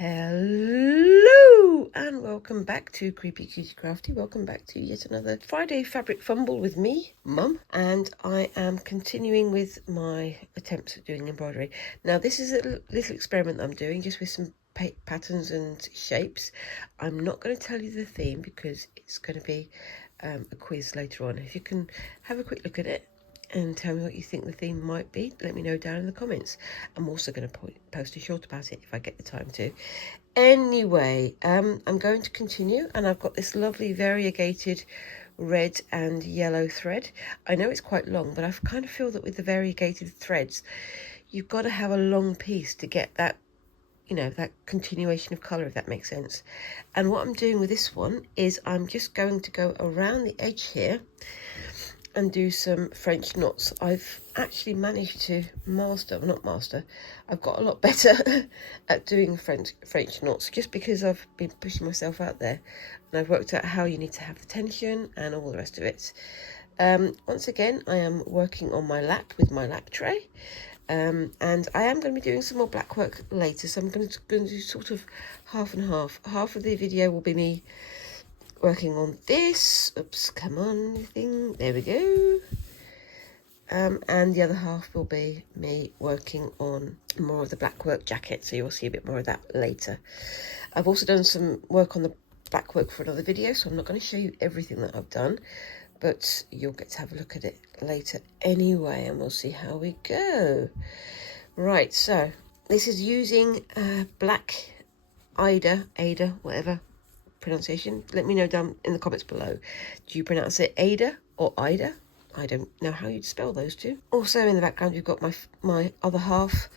Hello and welcome back to Creepy Cutie Crafty. Welcome back to yet another Friday Fabric Fumble with me, Mum, and I am continuing with my attempts at doing embroidery. Now this is a little experiment I'm doing just with some patterns and shapes. I'm not going to tell you the theme because it's going to be a quiz later on. If you can have a quick look at it and tell me what you think the theme might be, let me know down in the comments. I'm also going to post a short about it if I get the time to. Anyway, I'm going to continue, and I've got this lovely variegated red and yellow thread. I know it's quite long, but I kind of feel that with the variegated threads, you've got to have a long piece to get that, you know, that continuation of colour, if that makes sense. And what I'm doing with this one is I'm just going to go around the edge here and do some French knots. I've actually managed to I've got a lot better at doing French knots, just because I've been pushing myself out there and I've worked out how you need to have the tension and all the rest of it. Once again, I am working on my lap with my lap tray, and I am going to be doing some more blackwork later, so I'm going to do sort of half and half. Half of the video will be me working on this. Oops, come on, thing. There we go. And the other half will be me working on more of the blackwork jacket, so you'll see a bit more of that later. I've also done some work on the blackwork for another video, so I'm not going to show you everything that I've done, but you'll get to have a look at it later anyway, and we'll see how we go. Right, so this is using black Aida, whatever pronunciation. Let me know down in the comments below. Do you pronounce it Aida or Ida? I don't know how you'd spell those two. Also in the background you've got my other half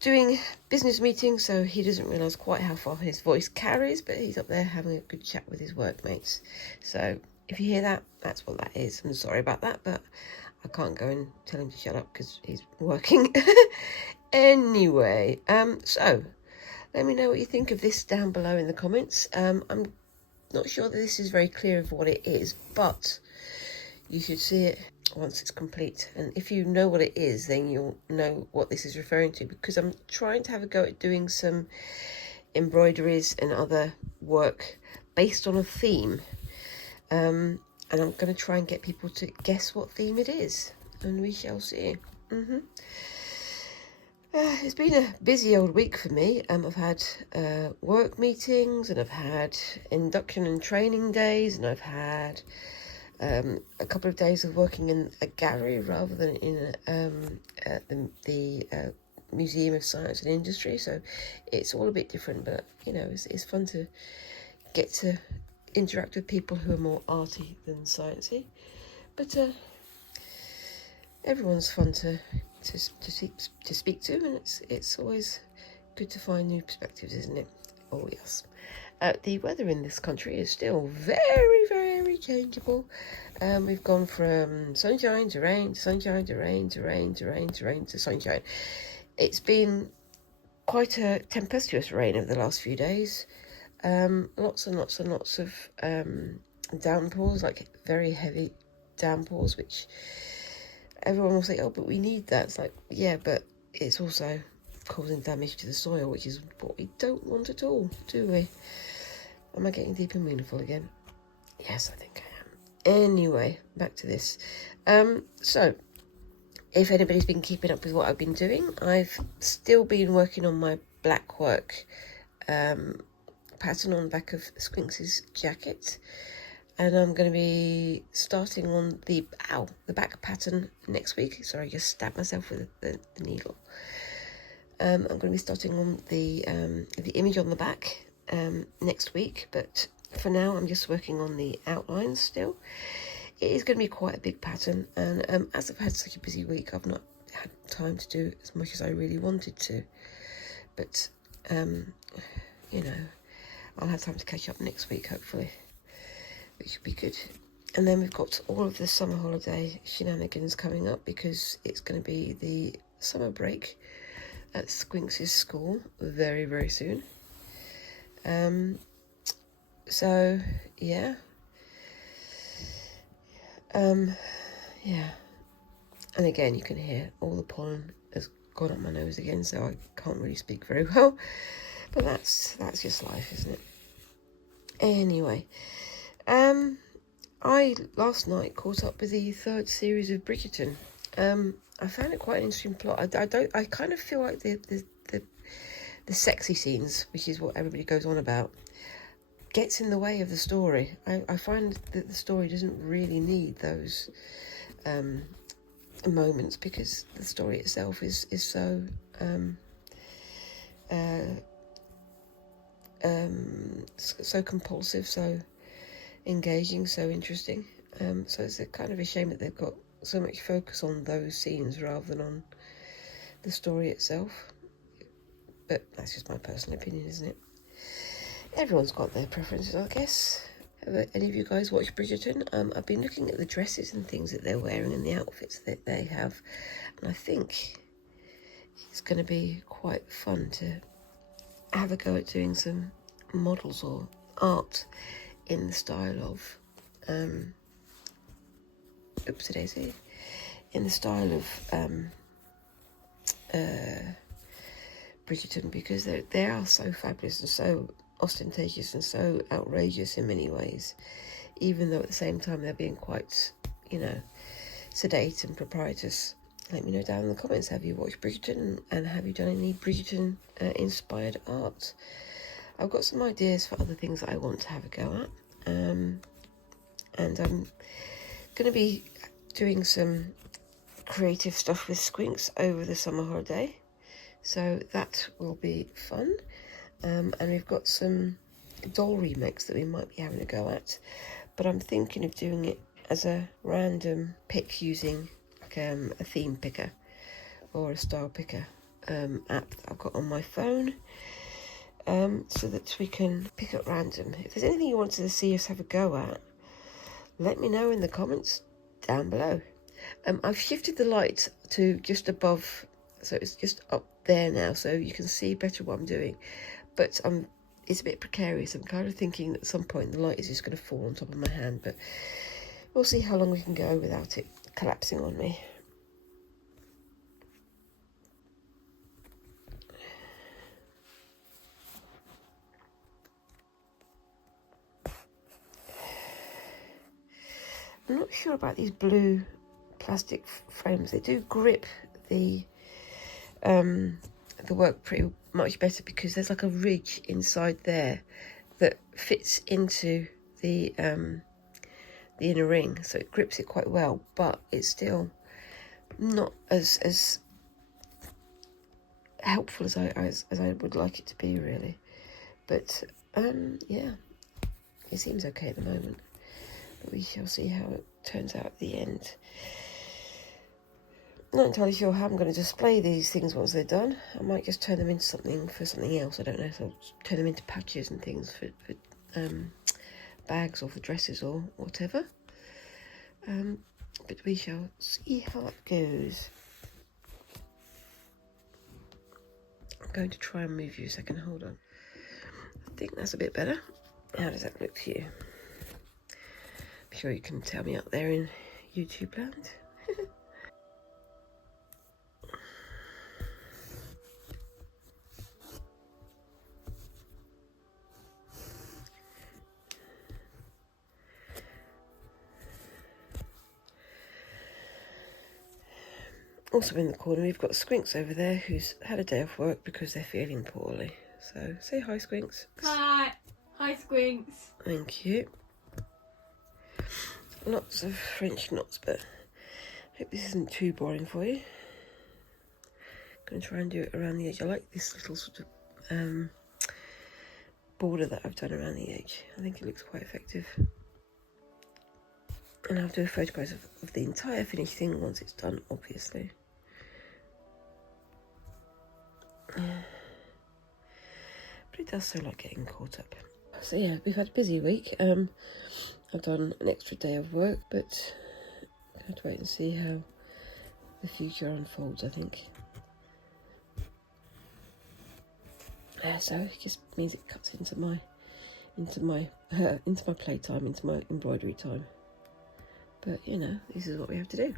doing business meetings, so he doesn't realise quite how far his voice carries, but he's up there having a good chat with his workmates. So if you hear that, that's what that is. I'm sorry about that, but I can't go and tell him to shut up because he's working. Anyway, so let me know what you think of this down below in the comments. I'm not sure that this is very clear of what it is, but you should see it once it's complete. And if you know what it is, then you'll know what this is referring to, because I'm trying to have a go at doing some embroideries and other work based on a theme. And I'm going to try and get people to guess what theme it is, and we shall see. It's been a busy old week for me. I've had work meetings, and I've had induction and training days, and I've had a couple of days of working in a gallery rather than in the Museum of Science and Industry. So it's all a bit different, but you know, it's fun to get to interact with people who are more arty than sciencey. But everyone's fun to speak to, and it's always good to find new perspectives, isn't it? Oh yes. The weather in this country is still very, very changeable. We've gone from sunshine to rain, to sunshine to rain, to rain to rain to rain to sunshine. It's been quite a tempestuous rain over the last few days. Lots and lots and lots of downpours, like very heavy downpours, which everyone will say, oh, but we need that. It's like, yeah, but it's also causing damage to the soil, which is what we don't want at all, do we? Am I getting deep and meaningful again? Yes, I think I am. Anyway, back to this. So, if anybody's been keeping up with what I've been doing, I've still been working on my blackwork pattern on the back of Squinx's jacket, and I'm going to be starting on the back pattern next week. Sorry, I just stabbed myself with the needle. I'm going to be starting on the image on the back next week, but for now I'm just working on the outlines still. It is going to be quite a big pattern, and as I've had such a busy week, I've not had time to do as much as I really wanted to, but you know, I'll have time to catch up next week, hopefully, which should be good. And then we've got all of the summer holiday shenanigans coming up, because it's going to be the summer break at Squinx's school very, very soon. So yeah. Yeah. And again, you can hear all the pollen has gone up my nose again, so I can't really speak very well. But that's just life, isn't it? Anyway, I last night caught up with the third series of Bridgerton. I found it quite an interesting plot. I kind of feel like the sexy scenes, which is what everybody goes on about, gets in the way of the story. I find that the story doesn't really need those moments, because the story itself is so so compulsive, so engaging, so interesting. So it's a kind of a shame that they've got so much focus on those scenes rather than on the story itself. But that's just my personal opinion, isn't it? Everyone's got their preferences, I guess. Have any of you guys watched Bridgerton? I've been looking at the dresses and things that they're wearing and the outfits that they have, and I think it's going to be quite fun to have a go at doing some models or art in the style of Tthe, in the style of Bridgerton, because they are so fabulous and so ostentatious and so outrageous in many ways, even though at the same time they're being quite, sedate and proprietous. Let me know down in the comments, have you watched Bridgerton, and have you done any Bridgerton inspired art? I've got some ideas for other things that I want to have a go at, and I'm going to be doing some creative stuff with Squinks over the summer holiday, so that will be fun. And we've got some doll remakes that we might be having a go at, but I'm thinking of doing it as a random pick using a theme picker or a style picker app that I've got on my phone, so that we can pick up random. If there's anything you wanted to see us have a go at, let me know in the comments down below. I've shifted the light to just above, so it's just up there now, so you can see better what I'm doing. But it's a bit precarious. I'm kind of thinking that at some point the light is just going to fall on top of my hand, but we'll see how long we can go without it collapsing on me. I'm not sure about these blue plastic frames. They do grip the work pretty much better, because there's like a ridge inside there that fits into the inner ring, so it grips it quite well, but it's still not as helpful as I would like it to be, really. But yeah, it seems okay at the moment, but we shall see how it turns out at the end. Not entirely sure how I'm going to display these things once they're done. I might just turn them into something else. I don't know if I'll turn them into patches and things for bags or for dresses or whatever. But we shall see how it goes. I'm going to try and move you a second. Hold on. I think that's a bit better. How does that look for you? I'm sure you can tell me up there in YouTube land. Also in the corner, we've got Squinks over there, who's had a day off work because they're feeling poorly. So say hi, Squinks. Hi. Hi, Squinks. Thank you. Lots of French knots, but I hope this isn't too boring for you. Going to try and do it around the edge. I like this little sort of border that I've done around the edge. I think it looks quite effective. And I'll do a photograph of the entire finished thing once it's done, obviously. Yeah. But it does so like getting caught up. So yeah, we've had a busy week. I've done an extra day of work, but I'm going to wait and see how the future unfolds, I think. So it just means it cuts into my playtime, into my embroidery time. But you know, this is what we have to do.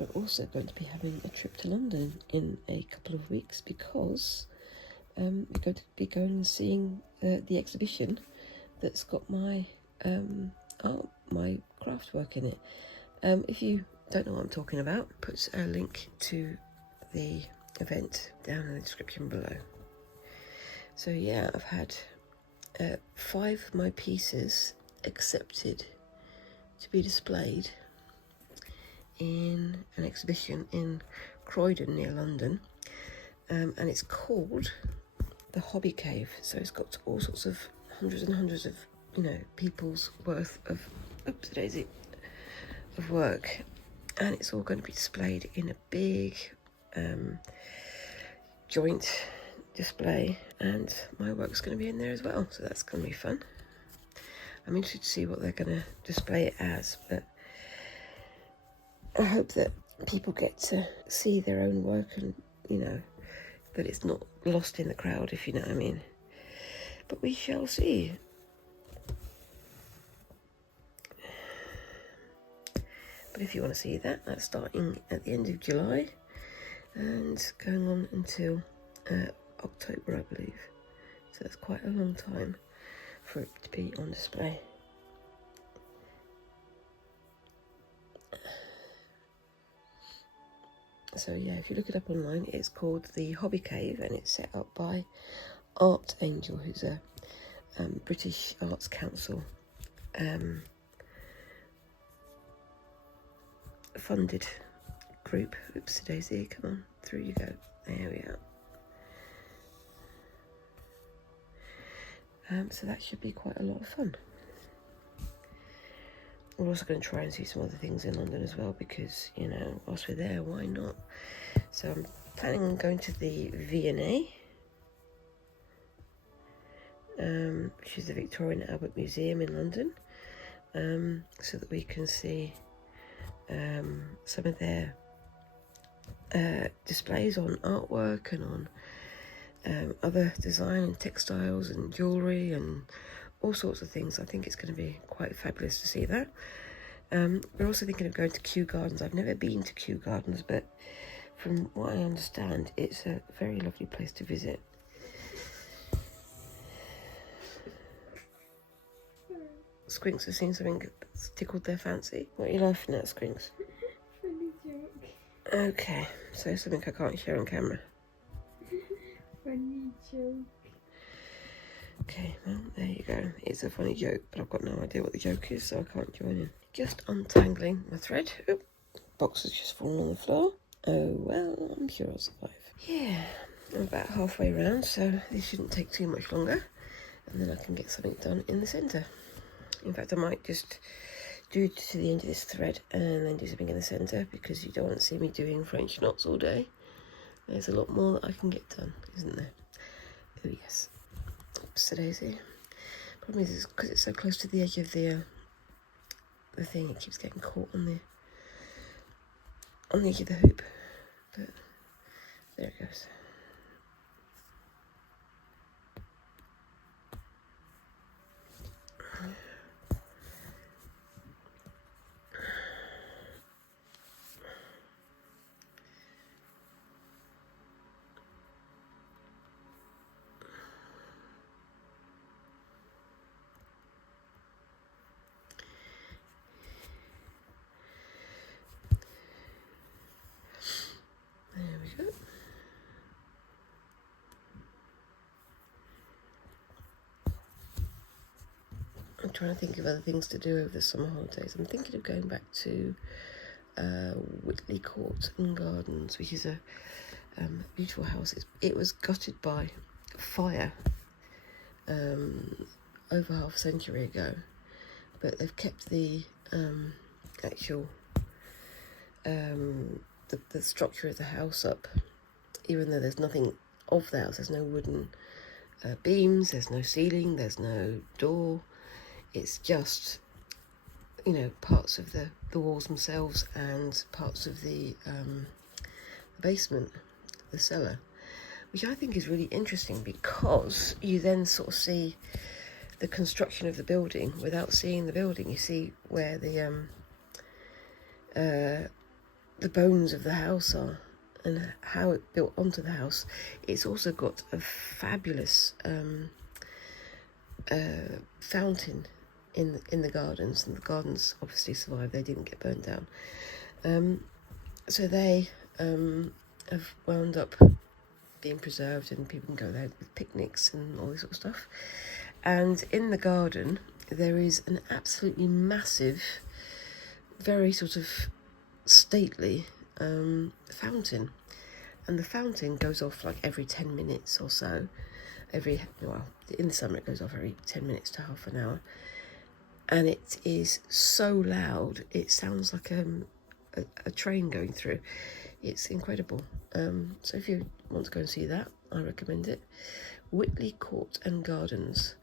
we're also going to be having a trip to London in a couple of weeks because we're going to be going and seeing the exhibition that's got my my craft work in it. If you don't know what I'm talking about, put a link to the event down in the description below. So yeah, I've had 5 of my pieces accepted to be displayed in an exhibition in Croydon near London, and it's called the Hobby Cave. So it's got all sorts of hundreds and hundreds of people's worth of daisy of work, and it's all going to be displayed in a big joint display, and my work's going to be in there as well, so that's going to be fun. I'm interested to see what they're going to display it as, but I hope that people get to see their own work and, that it's not lost in the crowd, if you know what I mean. But we shall see. But if you want to see that, that's starting at the end of July and going on until October, I believe. So that's quite a long time for it to be on display. So yeah, if you look it up online, it's called the Hobby Cave, and it's set up by Art Angel, who's a British Arts Council funded group. Oops, Daisy, come on, through you go. There we are. So that should be quite a lot of fun. We're also going to try and see some other things in London as well, because, whilst we're there, why not? So I'm planning on going to the V&A, which is the Victoria and Albert Museum in London, so that we can see some of their displays on artwork and on other design and textiles and jewellery and all sorts of things. I think it's going to be quite fabulous to see that. We're also thinking of going to Kew Gardens. I've never been to Kew Gardens, but from what I understand, it's a very lovely place to visit. Squinks have seen something that's tickled their fancy. What are you laughing at, Squinks? Funny joke. Okay, so something I can't share on camera. Funny joke. Okay, well, there you go. It's a funny joke, but I've got no idea what the joke is, so I can't join in. Just untangling my thread. Oop, box has just fallen on the floor. Oh, well, I'm sure I'll survive. Yeah, I'm about halfway around, so this shouldn't take too much longer, and then I can get something done in the centre. In fact, I might just do to the end of this thread and then do something in the centre, because you don't want to see me doing French knots all day. There's a lot more that I can get done, isn't there? Oh, yes. Oops, daisy. Problem is, because it's so close to the edge of the thing, it keeps getting caught on the edge of the hoop. But there it goes. There we go. I'm trying to think of other things to do over the summer holidays. I'm thinking of going back to Whitley Court and Gardens, which is a beautiful house. It was gutted by fire over half a century ago, but they've kept the actual the structure of the house up, even though there's nothing of the house. There's no wooden beams, there's no ceiling, there's no door. It's just, parts of the walls themselves and parts of the basement, the cellar, which I think is really interesting, because you then sort of see the construction of the building without seeing the building. You see where the the bones of the house are and how it built onto the house. It's also got a fabulous fountain in the gardens, and the gardens obviously survived. They didn't get burnt down. So they have wound up being preserved, and people can go there with picnics and all this sort of stuff. And in the garden there is an absolutely massive, very sort of stately fountain, and the fountain goes off like every 10 minutes or so. In the summer it goes off every 10 minutes to half an hour, and it is so loud it sounds like a train going through. It's incredible. So if you want to go and see that, I recommend it. Whitley Court and Gardens.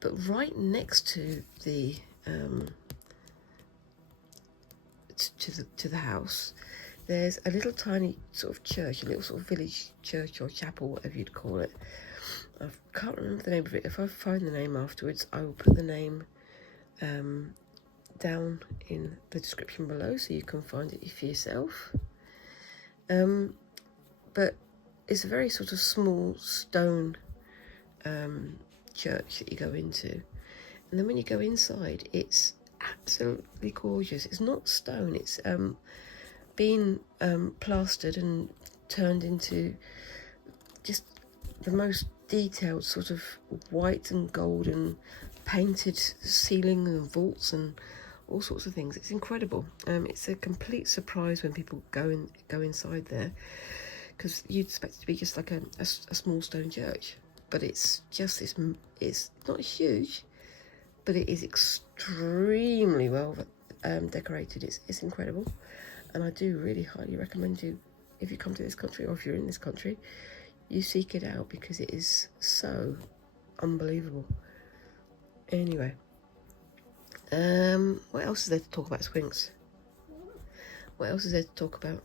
But right next to the to the house, there's a little tiny sort of church, a little sort of village church or chapel, whatever you'd call it. I can't remember the name of it. If I find the name afterwards, I will put the name down in the description below so you can find it for yourself. But it's a very sort of small stone church that you go into, and then when you go inside, it's absolutely gorgeous. It's not stone, it's been plastered and turned into just the most detailed sort of white and golden painted ceiling and vaults and all sorts of things. It's incredible. It's a complete surprise when people go inside there, because you'd expect it to be just like a small stone church, but it's not huge, but it is extremely well decorated. It's incredible, and I do really highly recommend you, if you come to this country or if you're in this country, you seek it out, because it is so unbelievable. Anyway, what else is there to talk about, Squinks? What else is there to talk about?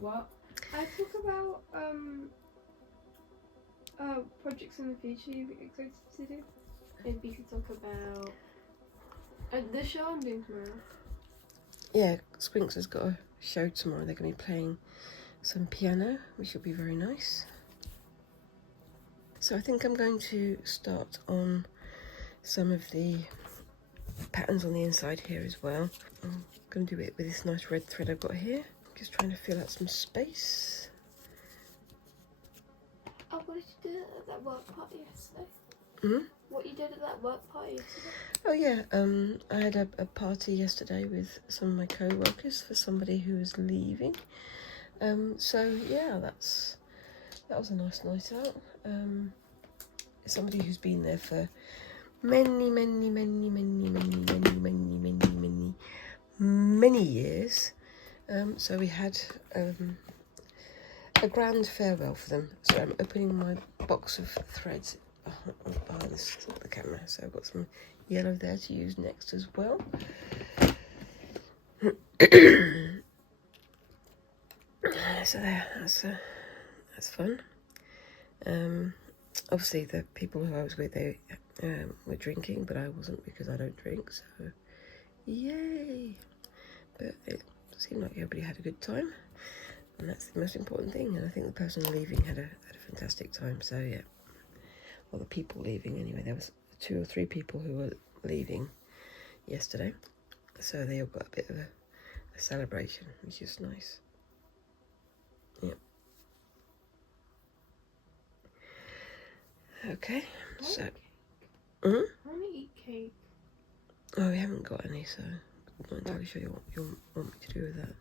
What? I talk about projects in the future you'd be excited to do. Maybe you could talk about the show I'm doing tomorrow. Yeah, Squinks has got a show tomorrow. They're going to be playing some piano, which will be very nice. So I think I'm going to start on some of the patterns on the inside here as well. I'm going to do it with this nice red thread I've got here. Just trying to fill out some space. Oh, what did you do at that work party yesterday? Hmm? What you did at that work party yesterday? Oh yeah, I had a party yesterday with some of my co-workers for somebody who was leaving. So yeah, that was a nice night out. Somebody who's been there for many years. So we had a grand farewell for them. So I'm opening my box of threads behind the camera. So I've got some yellow there to use next as well. So there, that's fun. Obviously the people who I was with, they were drinking, but I wasn't, because I don't drink, so yay. But it seemed like everybody had a good time, and that's the most important thing. And I think the person leaving had a fantastic time. So yeah, well, the people leaving anyway, there was 2 or 3 people who were leaving yesterday, so they all got a bit of a celebration, which is nice. Yeah. Okay, so I want to eat cake. Oh, we haven't got any, so I'm not entirely sure what you want me to do with that.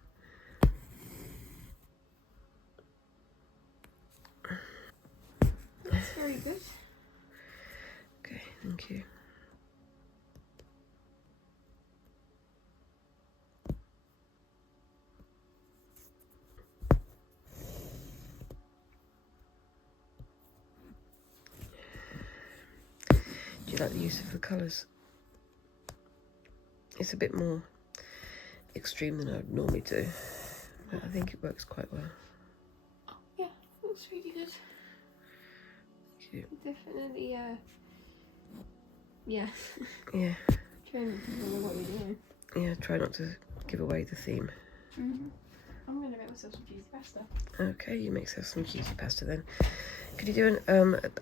That's very good. Okay, thank you. Do you like the use of the colours? It's a bit more extreme than I would normally do, but I think it works quite well. Oh, yeah, looks really good. Thank you. Definitely, yeah. Yeah. Try can remember what you're doing. Yeah, try not to give away the theme. I'm gonna make myself some cheesy pasta. Okay, you make yourself some cheesy pasta then. Could you do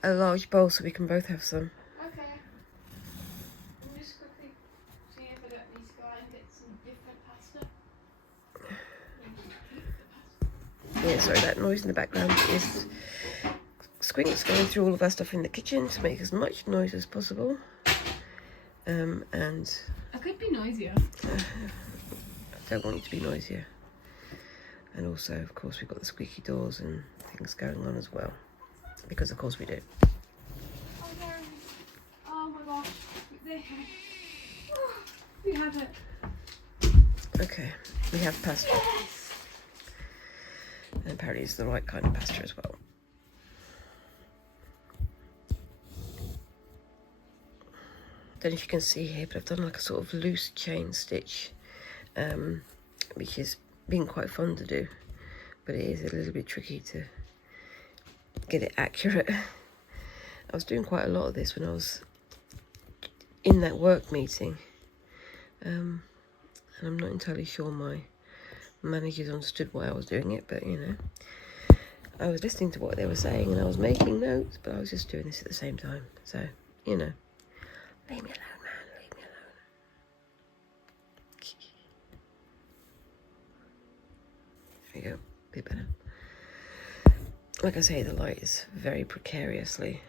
a large bowl so we can both have some? Okay. I'm just quickly see if I don't need to go out and get some different pasta. Yeah, sorry, that noise in the background is Squink's going through all of our stuff in the kitchen to make as much noise as possible. And I could be noisier. I don't want you to be noisier. And also, of course, we've got the squeaky doors and things going on as well. Because, of course, we do. Oh, there. Oh my gosh. There. Oh, we have it. Okay, we have pasta. And apparently it's the right kind of pasta as well. Don't know if you can see here, but I've done like a sort of loose chain stitch, which has been quite fun to do, but it is a little bit tricky to get it accurate. I was doing quite a lot of this when I was in that work meeting, and I'm not entirely sure my managers understood why I was doing it, but you know, I was listening to what they were saying and I was making notes, but I was just doing this at the same time, so you know, leave me alone, man, leave me alone. There we go, a bit better. Like I say, the light is very precariously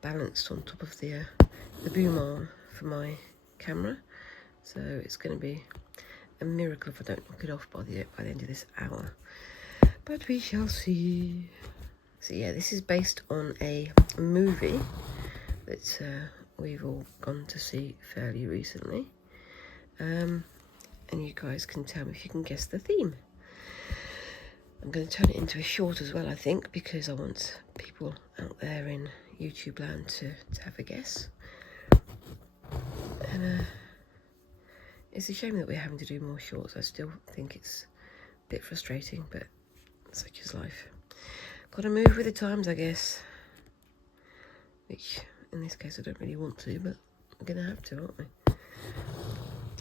balanced on top of the boom arm for my camera, so it's going to be a miracle if I don't knock it off by the end of this hour, but we shall see. So yeah, this is based on a movie that we've all gone to see fairly recently, and you guys can tell me if you can guess the theme. I'm going to turn it into a short as well, I think, because I want people out there in YouTube land to have a guess. And it's a shame that we're having to do more shorts. I still think it's a bit frustrating, but such is life. Got to move with the times, I guess. Which, in this case, I don't really want to, but we're going to have to, aren't we?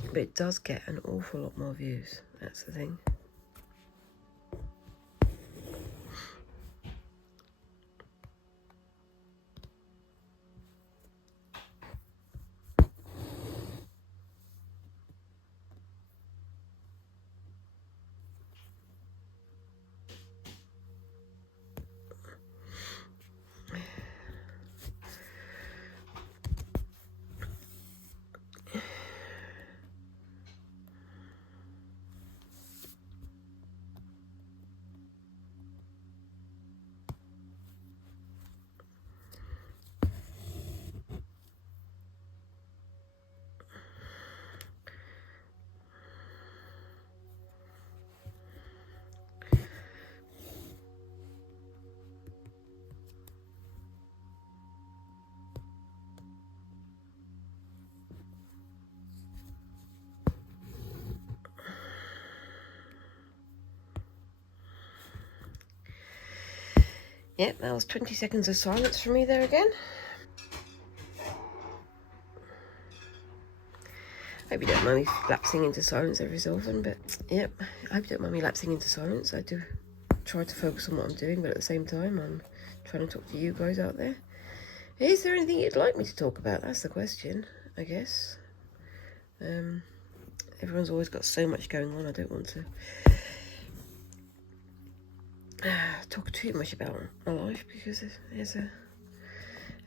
But it does get an awful lot more views. That's the thing. Yep, that was 20 seconds of silence for me there again. Hope you don't mind me lapsing into silence every so often, but yep, I hope you don't mind me lapsing into silence. I do try to focus on what I'm doing, but at the same time, I'm trying to talk to you guys out there. Is there anything you'd like me to talk about? That's the question, I guess. Everyone's always got so much going on. I don't want to talk too much about my life because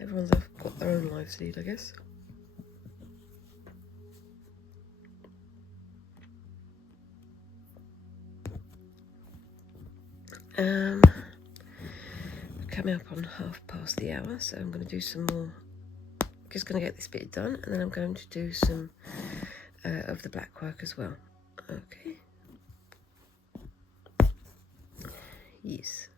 everyone's got their own lives to lead, I guess. Coming up on 1:30, so I'm going to do some more. Just going to get this bit done, and then I'm going to do some of the blackwork as well. Okay. Yes.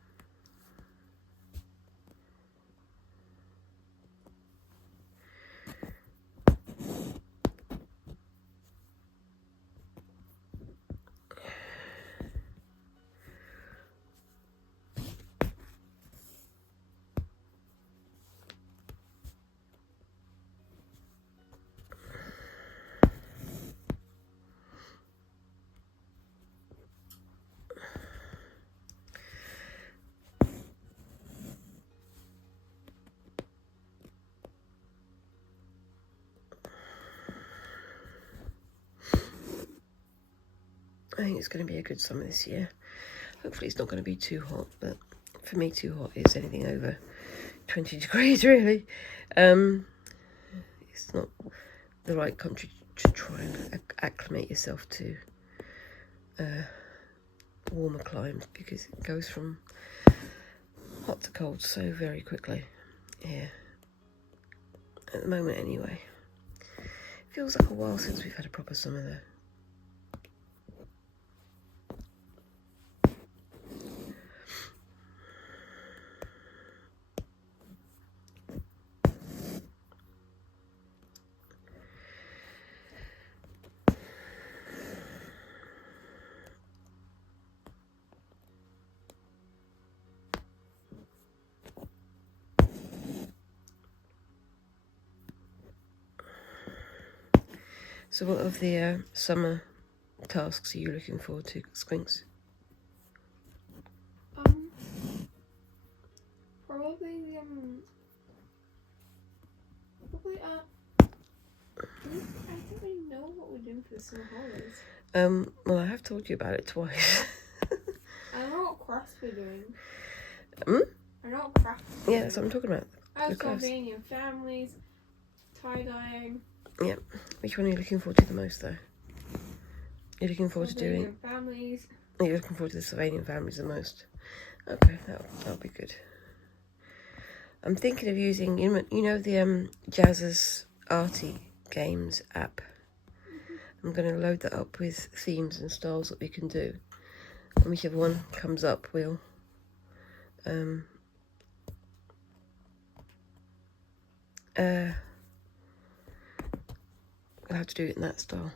think it's going to be a good summer this year. Hopefully it's not going to be too hot, but for me too hot is anything over 20 degrees really. It's not the right country to try and acclimate yourself to warmer climes, because it goes from hot to cold so very quickly here. At the moment anyway. Feels like a while since we've had a proper summer though. So what of the summer tasks are you looking forward to, Squinks? Probably I don't really know what we're doing for the summer holidays. Well, I have told you about it twice. I know what crafts we're doing. Hmm? I know what crafts we're doing. Yeah, that's what I'm talking about. I was crafts. Albanian families, tie-dyeing. Yep. Which one are you looking forward to the most, though? You're looking forward to doing... Albanian families. You're looking forward to the Slovenian families the most. Okay, that'll be good. I'm thinking of using, you know the Jazz's Arty Games app. I'm going to load that up with themes and styles that we can do. And whichever one comes up, we'll have to do it in that style.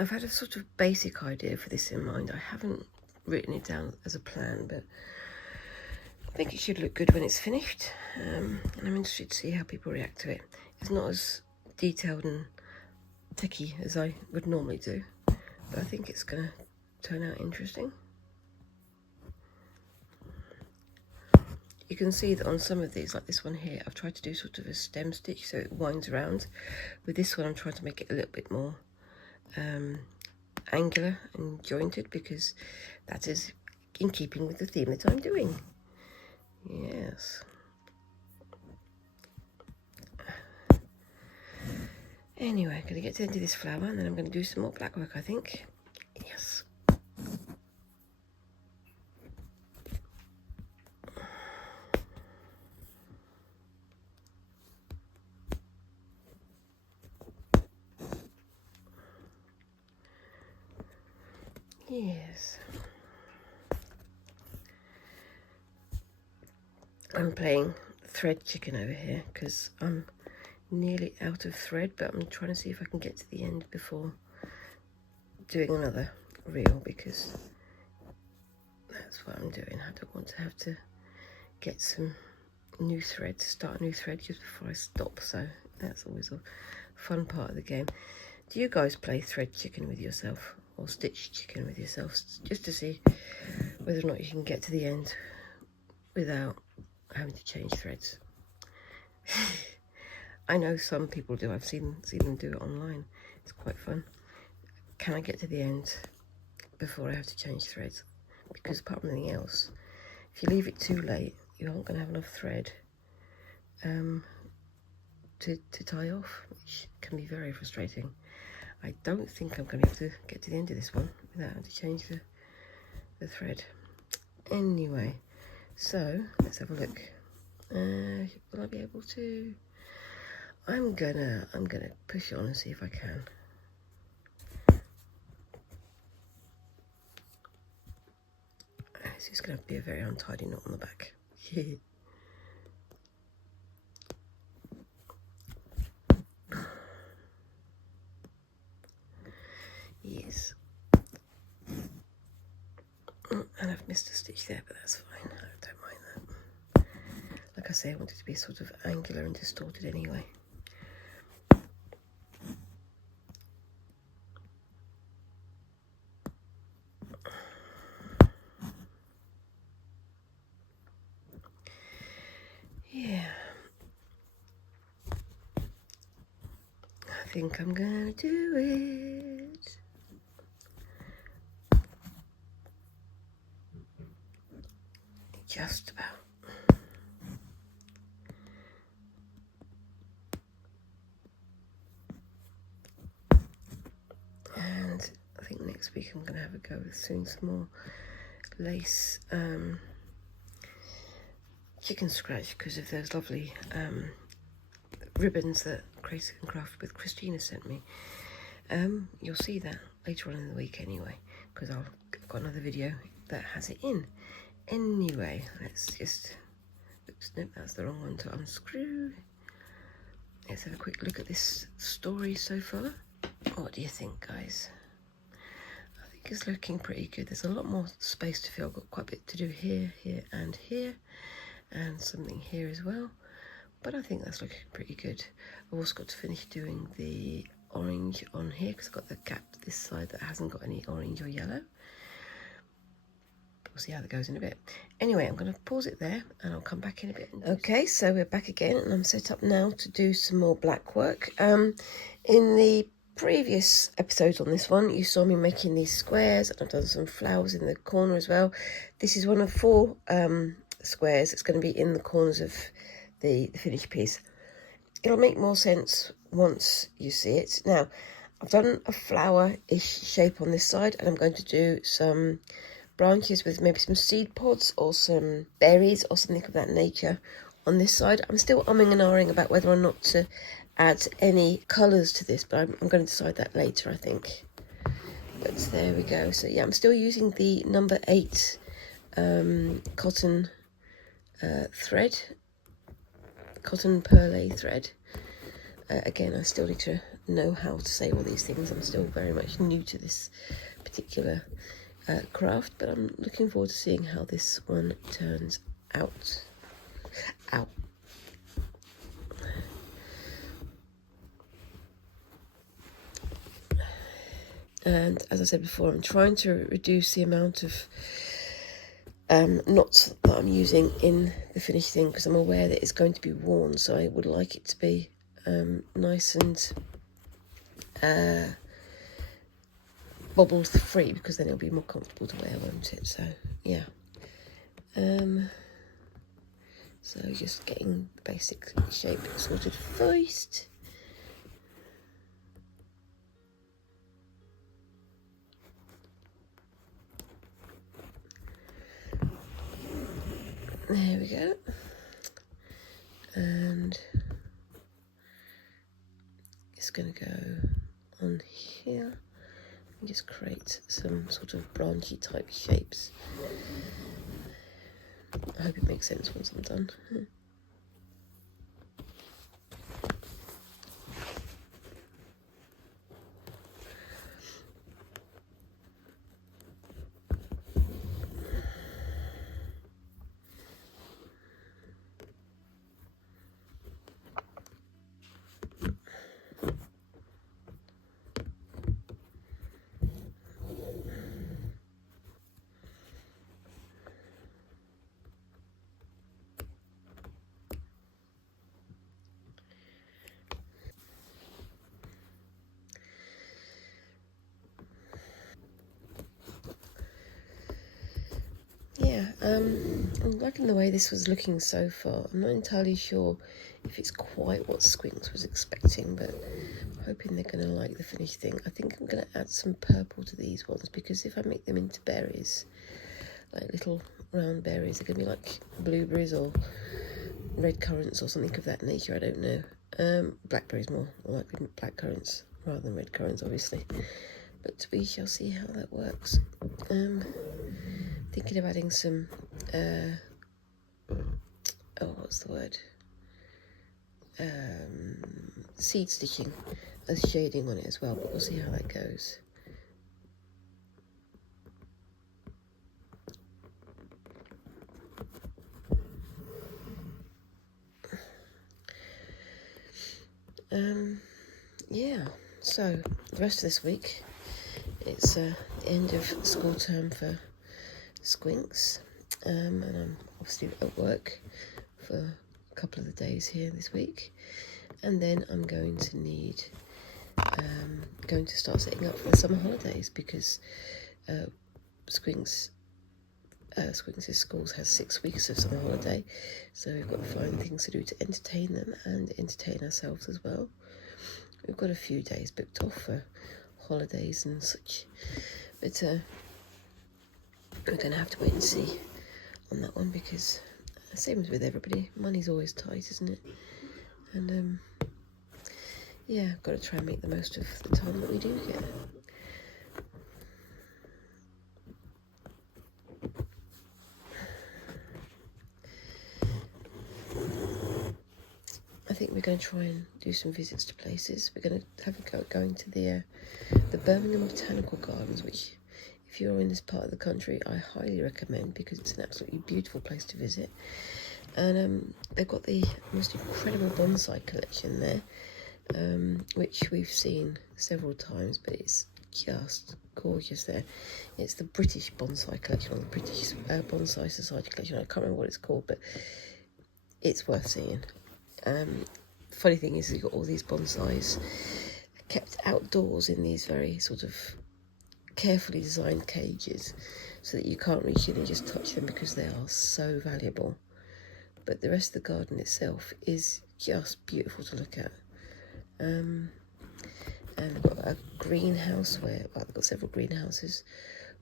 I've had a sort of basic idea for this in mind. I haven't written it down as a plan, but I think it should look good when it's finished. And I'm interested to see how people react to it. It's not as detailed and techy as I would normally do, but I think it's going to turn out interesting. You can see that on some of these, like this one here, I've tried to do sort of a stem stitch so it winds around. With this one, I'm trying to make it a little bit more angular and jointed, because that is in keeping with the theme that I'm doing. Yes. Anyway, I'm going to get to the end of this flower and then I'm going to do some more blackwork, I think. Yes. Yes. I'm playing thread chicken over here because I'm nearly out of thread, but I'm trying to see if I can get to the end before doing another reel, because that's what I'm doing. I don't want to have to get some new thread, start a new thread just before I stop, so that's always a fun part of the game. Do you guys play thread chicken with yourself or stitch chicken with yourselves, just to see whether or not you can get to the end without having to change threads? I know some people do. I've seen them do it online. It's quite fun. Can I get to the end before I have to change threads? Because apart from anything else, if you leave it too late, you aren't going to have enough thread to tie off, which can be very frustrating. I don't think I'm going to be able to get to the end of this one without having to change the thread. Anyway, so let's have a look. Will I be able to? I'm gonna push on and see if I can. This is going to be a very untidy knot on the back. Yes. And I've missed a stitch there, but that's fine. I don't mind that. Like I say, I want it to be sort of angular and distorted anyway. Yeah. I think I'm gonna do it. Just about. And I think next week I'm gonna have a go with doing some more lace chicken scratch because of those lovely ribbons that Crazy and Craft with Christina sent me. You'll see that later on in the week anyway, because I've got another video that has it in. Anyway, let's just, oops, nope, that's the wrong one to unscrew. Let's have a quick look at this story so far. What do you think, guys? I think it's looking pretty good. There's a lot more space to fill. I've got quite a bit to do here, here, and something here as well. But I think that's looking pretty good. I've also got to finish doing the orange on here because I've got the gap this side that hasn't got any orange or yellow. We'll see how that goes in a bit. Anyway, I'm going to pause it there and I'll come back in a bit. Okay, so we're back again and I'm set up now to do some more black work. In the previous episodes on this one, you saw me making these squares and I've done some flowers in the corner as well. This is one of 4 squares that's going to be in the corners of the finished piece. It'll make more sense once you see it. Now, I've done a flower-ish shape on this side and I'm going to do some branches with maybe some seed pods or some berries or something of that nature on this side. I'm still umming and ahhing about whether or not to add any colours to this, but I'm going to decide that later, I think. But there we go. So yeah, I'm still using the number 8 cotton thread, cotton perlé thread. Again, I still need to know how to say all these things. I'm still very much new to this particular craft, but I'm looking forward to seeing how this one turns out. Ow. And as I said before, I'm trying to reduce the amount of knots that I'm using in the finished thing because I'm aware that it's going to be worn, so I would like it to be nice and bobble free because then it'll be more comfortable to wear, won't it? So yeah. So just getting the basic shape sorted first. There we go. And it's going to go on here and just create some sort of branchy type shapes. I hope it makes sense once I'm done. Yeah, I'm liking the way this was looking so far. I'm not entirely sure if it's quite what Squinks was expecting, but I'm hoping they're going to like the finished thing. I think I'm going to add some purple to these ones because if I make them into berries, like little round berries, they're going to be like blueberries or red currants or something of that nature. I don't know. Blackberries more likely black currants rather than red currants, obviously. But we shall see how that works. Thinking of adding some, what's the word? Seed stitching as shading on it as well, but we'll see how that goes. Yeah, so the rest of this week, it's the end of school term for Squinks, and I'm obviously at work for a couple of the days here this week, and then I'm going to need going to start setting up for the summer holidays because Squink's schools has 6 weeks of summer holiday, so we've got to find things to do to entertain them and entertain ourselves as well. We've got a few days booked off for holidays and such, but we're going to have to wait and see on that one because, same as with everybody, money's always tight, isn't it? And yeah, I've got to try and make the most of the time that we do get. I think we're going to try and do some visits to places. We're going to have a go at going to the Birmingham Botanical Gardens, which, if you're in this part of the country, I highly recommend because it's an absolutely beautiful place to visit. And they've got the most incredible bonsai collection there, which we've seen several times, but it's just gorgeous there. It's the British Bonsai Collection, or the British Bonsai Society Collection. I can't remember what it's called, but it's worth seeing. Funny thing is, you've got all these bonsais kept outdoors in these very sort of carefully designed cages so that you can't reach in and just touch them because they are so valuable. But the rest of the garden itself is just beautiful to look at. And we've got a greenhouse where, well, they've got several greenhouses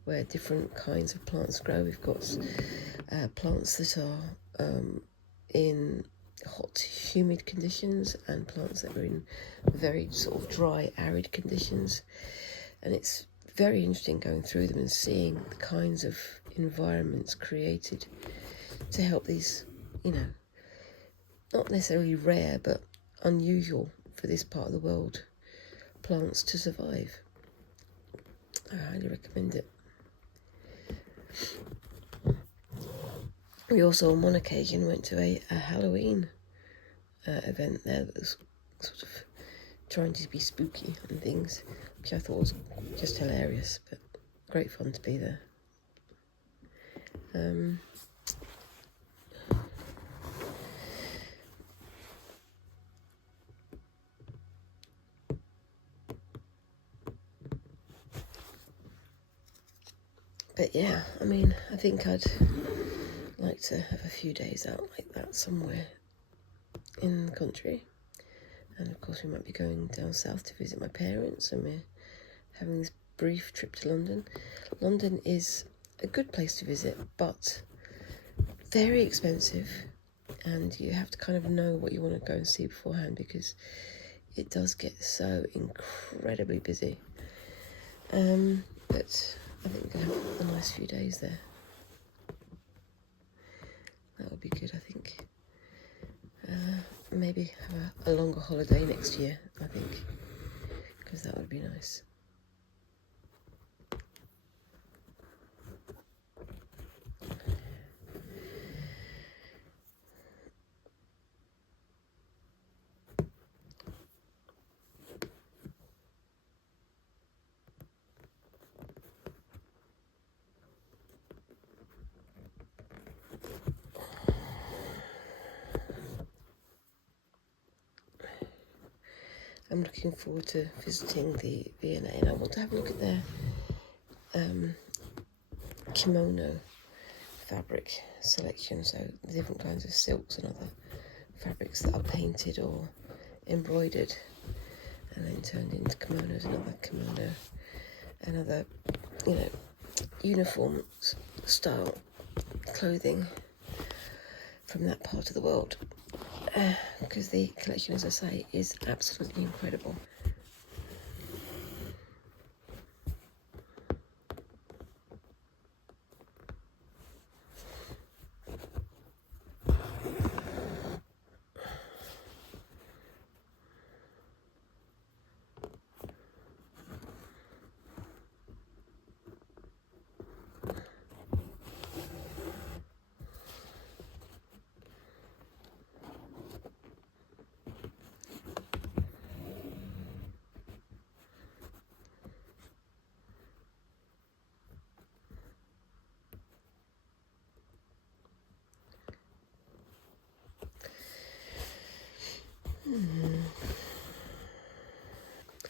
where different kinds of plants grow. We've got plants that are in hot, humid conditions and plants that are in very sort of dry, arid conditions. And it's very interesting going through them and seeing the kinds of environments created to help these, you know, not necessarily rare, but unusual for this part of the world, plants to survive. I highly recommend it. We also, on one occasion, went to a Halloween event there that was sort of trying to be spooky and things, which I thought was just hilarious, but great fun to be there. But yeah, I mean, I think I'd like to have a few days out like that somewhere in the country. And of course we might be going down south to visit my parents, and we're having this brief trip to London. London is a good place to visit, but very expensive, and you have to kind of know what you want to go and see beforehand because it does get so incredibly busy. But I think we're going to have a nice few days there. That would be good, I think. Maybe have a longer holiday next year, I think, because that would be nice. I'm looking forward to visiting the V&A, and I want to have a look at their kimono fabric selection, so the different kinds of silks and other fabrics that are painted or embroidered and then turned into kimonos, another, you know, uniform style clothing from that part of the world. Because the collection, as I say, is absolutely incredible.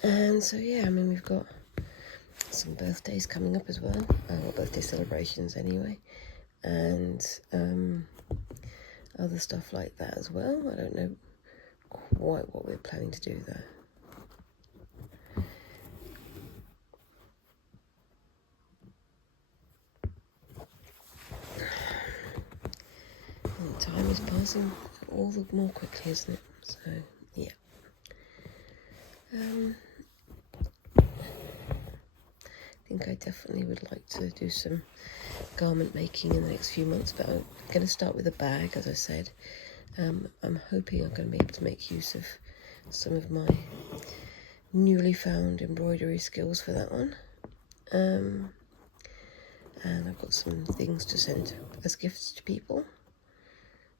And so yeah, I mean, we've got some birthdays coming up as well, or birthday celebrations anyway, and other stuff like that as well. I don't know quite what we're planning to do there. And time is passing all the more quickly, isn't it? So yeah. I think I definitely would like to do some garment making in the next few months, but I'm going to start with a bag, as I said. I'm hoping I'm going to be able to make use of some of my newly found embroidery skills for that one. And I've got some things to send as gifts to people,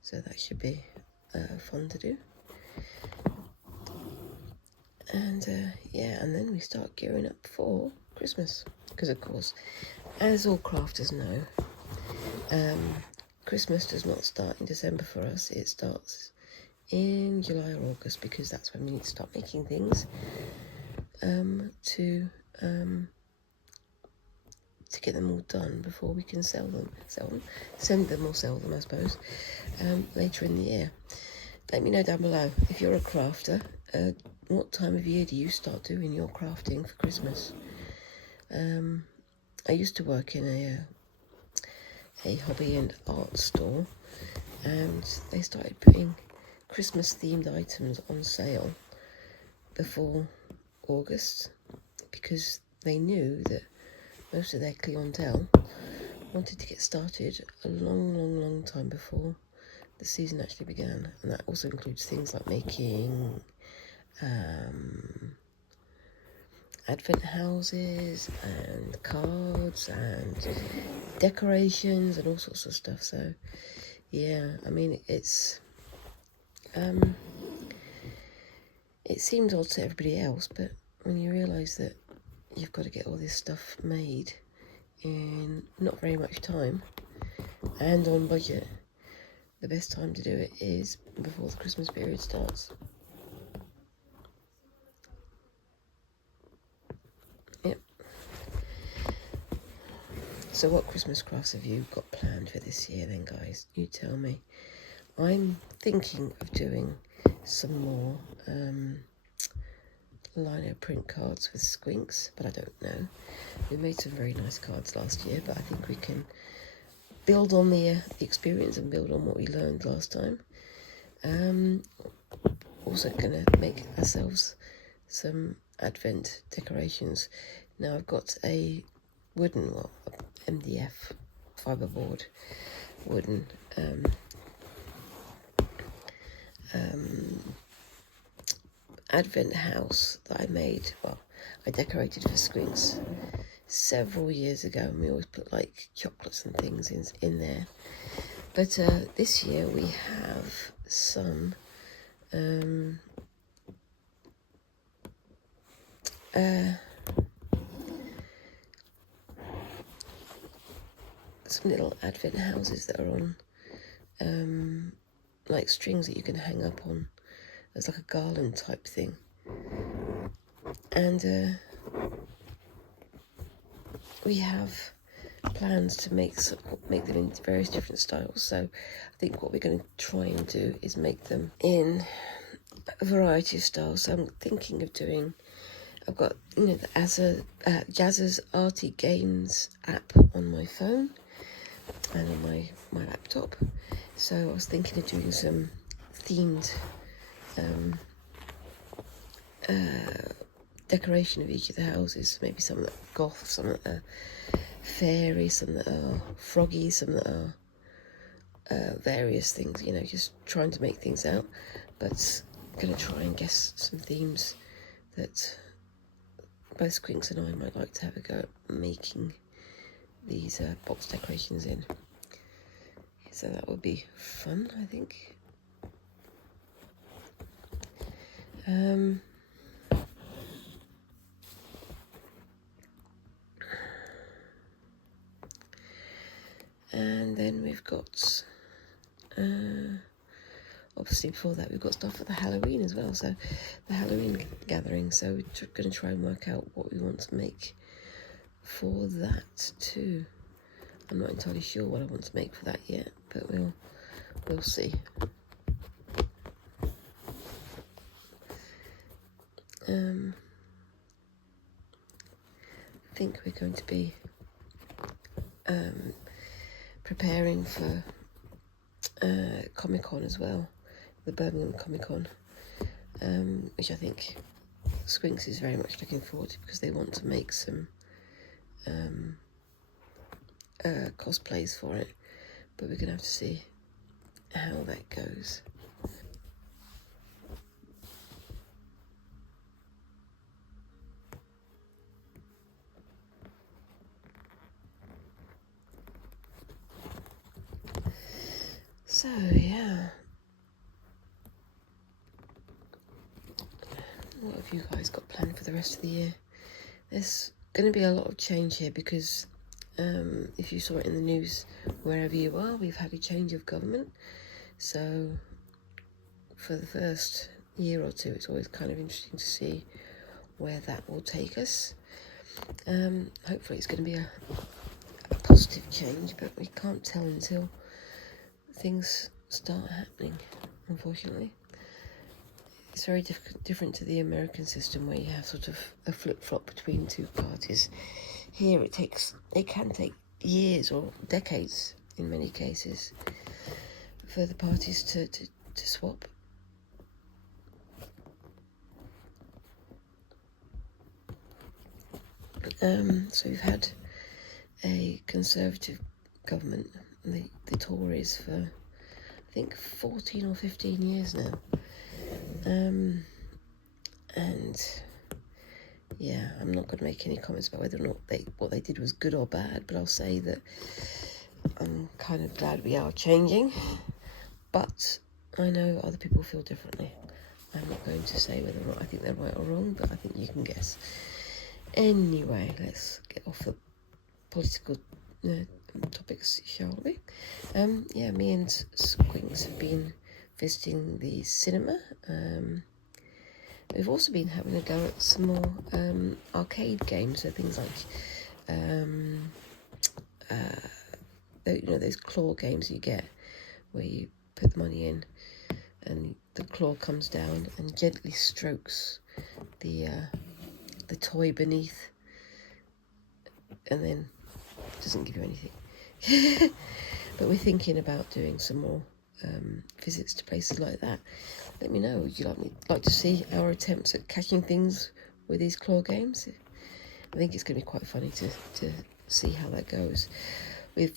so that should be fun to do. And yeah, and then we start gearing up for Christmas, because of course, as all crafters know, Christmas does not start in December for us. It starts in July or August, because that's when we need to start making things to get them all done before we can send them, I suppose, later in the year. Let me know down below, if you're a crafter, what time of year do you start doing your crafting for Christmas? I used to work in a hobby and art store, and they started putting Christmas themed items on sale before August, because they knew that most of their clientele wanted to get started a long time before the season actually began. And that also includes things like making advent houses and cards and decorations and all sorts of stuff. So yeah, I mean, it seems odd to everybody else, but when you realise that you've got to get all this stuff made in not very much time and on budget, the best time to do it is before the Christmas period starts. Yep. So what Christmas crafts have you got planned for this year then, guys? You tell me. I'm thinking of doing some more lino print cards with squinks, but I don't know. We made some very nice cards last year, but I think we can build on the experience and build on what we learned last time. Also going to make ourselves some advent decorations. Now I've got a wooden, well, MDF fiberboard wooden advent house that I made. Well, I decorated for squinks several years ago, and we always put like chocolates and things in there. But this year we have some some little advent houses that are on like strings that you can hang up on as like a garland type thing. And we have plans to make them in various different styles. So I think what we're going to try and do is make them in a variety of styles. So I'm thinking of doing, I've got, you know, the Jazz's Arty Games app on my phone and on my laptop. So I was thinking of doing some themed decoration of each of the houses. Maybe some that are goth, some that are fairy, some that are froggy, some that are various things, you know, just trying to make things out. But I'm going to try and guess some themes that both Squinks and I might like to have a go at making these box decorations in. So that would be fun, I think. And then we've got obviously before that we've got stuff for the Halloween as well, so the Halloween gathering, so we're going to try and work out what we want to make for that too. I'm not entirely sure what I want to make for that yet, but we'll see. I think we're going to be preparing for Comic-Con as well, the Birmingham Comic-Con, which I think Squinks is very much looking forward to, because they want to make some cosplays for it, but we're going to have to see how that goes. So yeah, what have you guys got planned for the rest of the year? There's going to be a lot of change here because if you saw it in the news, wherever you are, we've had a change of government. So for the first year or two, it's always kind of interesting to see where that will take us. Hopefully it's going to be a positive change, but we can't tell until things start happening, unfortunately. It's very different to the American system, where you have sort of a flip-flop between two parties. Here it can take years or decades in many cases for the parties to swap. So we've had a Conservative government, the Tories, for I think 14 or 15 years now. And yeah, I'm not going to make any comments about whether or not what they did was good or bad, but I'll say that I'm kind of glad we are changing, but I know other people feel differently. I'm not going to say whether or not I think they're right or wrong, but I think you can guess. Anyway, let's get off the political topics, shall we? Yeah, me and Squinks have been visiting the cinema. We've also been having a go at some more arcade games, so things like those claw games you get, where you put the money in and the claw comes down and gently strokes the toy beneath, and then doesn't give you anything. But we're thinking about doing some more visits to places like that. Let me know, would you like to see our attempts at catching things with these claw games? I think it's going to be quite funny to see how that goes. We've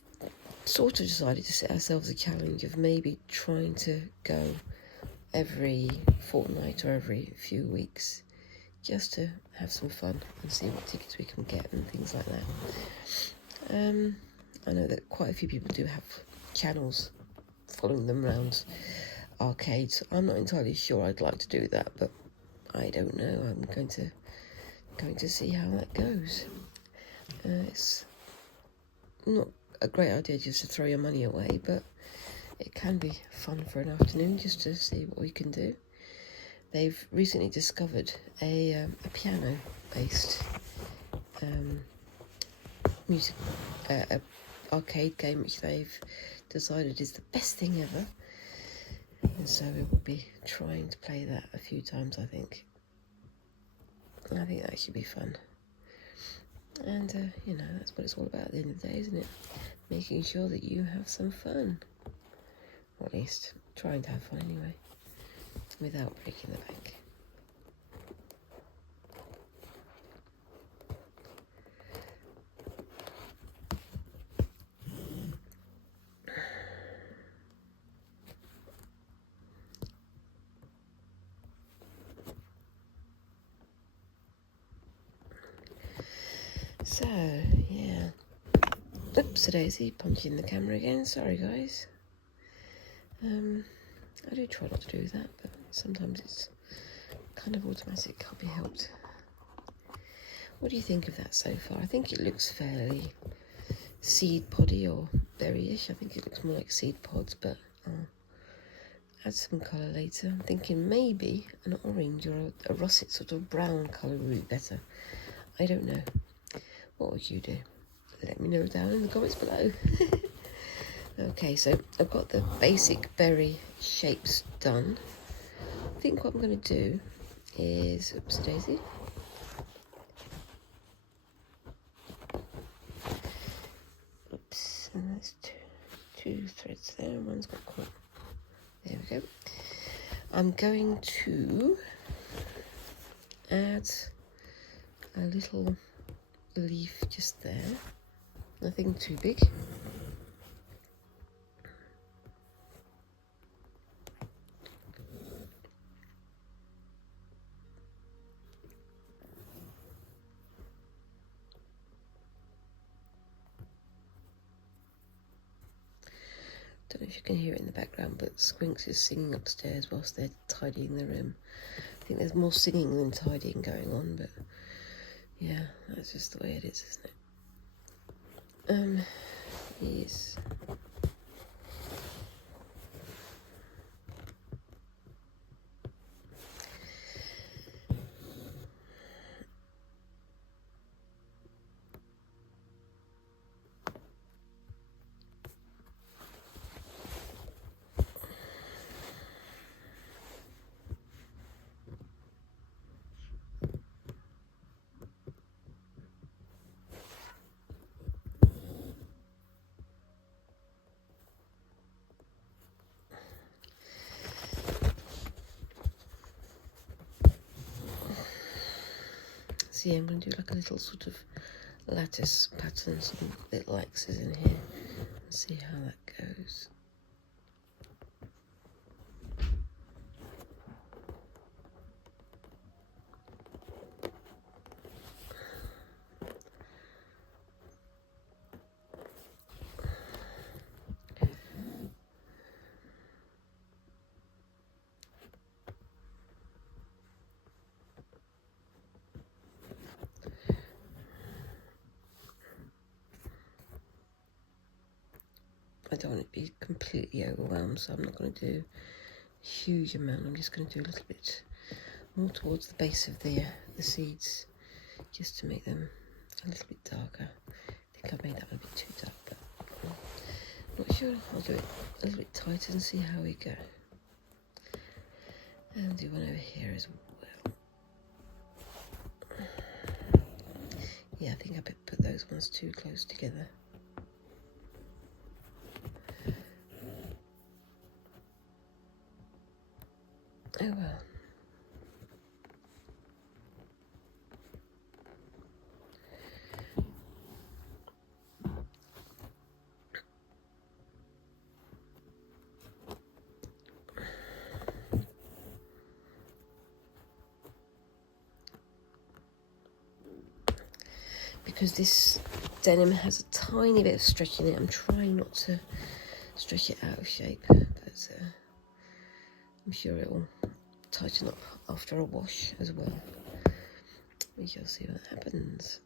sort of decided to set ourselves a challenge of maybe trying to go every fortnight or every few weeks, just to have some fun and see what tickets we can get and things like that. I know that quite a few people do have channels following them around arcades. I'm not entirely sure I'd like to do that, but I don't know. I'm going to see how that goes. It's not a great idea just to throw your money away, but it can be fun for an afternoon just to see what we can do. They've recently discovered a piano-based music arcade game, which they've decided is the best thing ever. And so we will be trying to play that a few times, I think. I think that should be fun. And, that's what it's all about at the end of the day, isn't it? Making sure that you have some fun. Or at least trying to have fun anyway, without breaking the bank. So, yeah. Oops, daisy, punching the camera again. Sorry, guys. I do try not to do that, but sometimes it's kind of automatic. Can't be helped. What do you think of that so far? I think it looks fairly seed poddy or berry-ish. I think it looks more like seed pods, but I'll add some colour later. I'm thinking maybe an orange or a russet sort of brown colour would be better. I don't know. What would you do? Let me know down in the comments below. Okay, so I've got the basic berry shapes done. I think what I'm going to do is, oops daisy. Oops, and there's two threads there, and one's got caught. There we go. I'm going to add a little leaf just there, nothing too big. Don't know if you can hear it in the background, but Squinks is singing upstairs whilst they're tidying the room. I think there's more singing than tidying going on, but yeah, that's just the way it is, isn't it? Yes. So yeah, I'm going to do like a little sort of lattice pattern, some little X's in here, and see how that goes. I don't want it to be completely overwhelmed, so I'm not going to do a huge amount. I'm just going to do a little bit more towards the base of the seeds, just to make them a little bit darker. I think I've made that one a bit too dark, but I'm not sure. I'll do it a little bit tighter and see how we go. And do one over here as well. Yeah, I think I put those ones too close together. Oh well. Because this denim has a tiny bit of stretch in it, I'm trying not to stretch it out of shape, but I'm sure it will tighten up after a wash as well. We shall see what happens.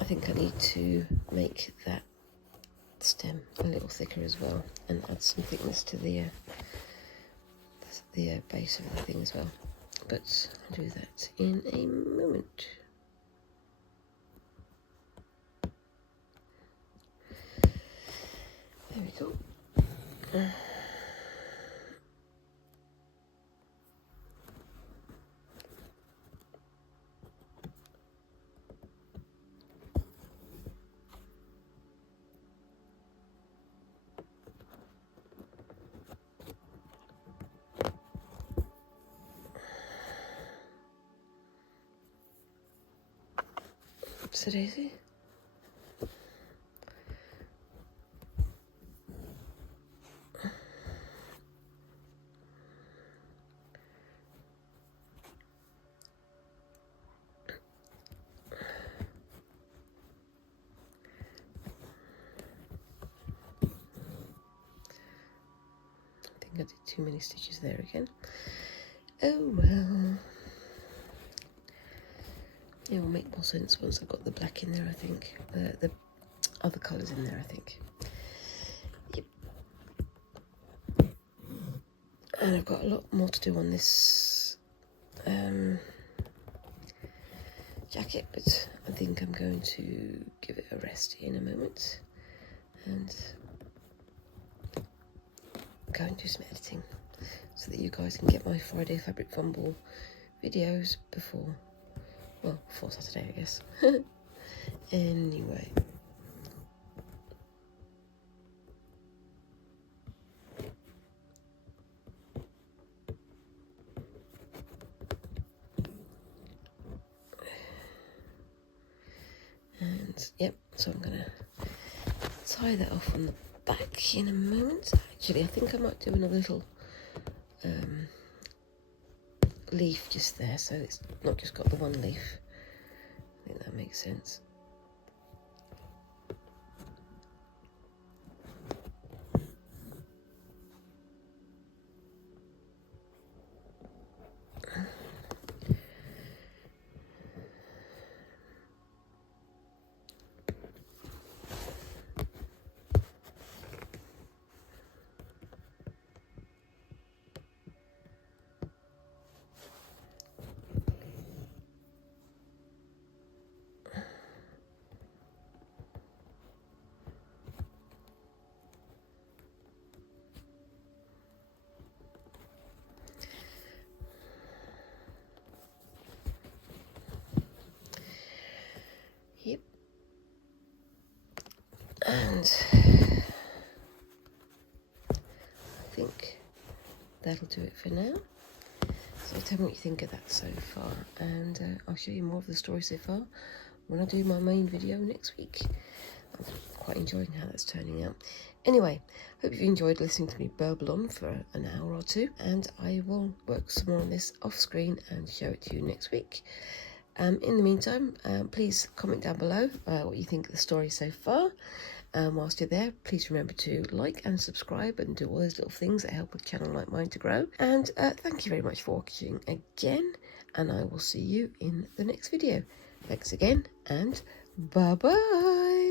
I think I need to make that stem a little thicker as well, and add some thickness to the base of the thing as well. But I'll do that in a moment. There we go. So Daisy. think I did too many stitches there again. Oh well. It will make more sense once I've got the black in there, I think. The other colours in there, I think. Yep. And I've got a lot more to do on this jacket, but I think I'm going to give it a rest in a moment and go and do some editing so that you guys can get my Friday Fabric Fumble videos before Saturday, I guess. Anyway. And yep, so I'm gonna tie that off on the back in a moment. Actually, I think I might do another little leaf just there, so it's not just got the one leaf. I think that makes sense. Yep. And I think that'll do it for now. So tell me what you think of that so far, and I'll show you more of the story so far when I do my main video next week. I'm quite enjoying how that's turning out. Anyway, hope you've enjoyed listening to me burble on for an hour or two, and I will work some more on this off screen and show it to you next week. In the meantime, please comment down below what you think of the story so far. Whilst you're there, please remember to like and subscribe and do all those little things that help a channel like mine to grow. And thank you very much for watching again, and I will see you in the next video. Thanks again, and bye-bye.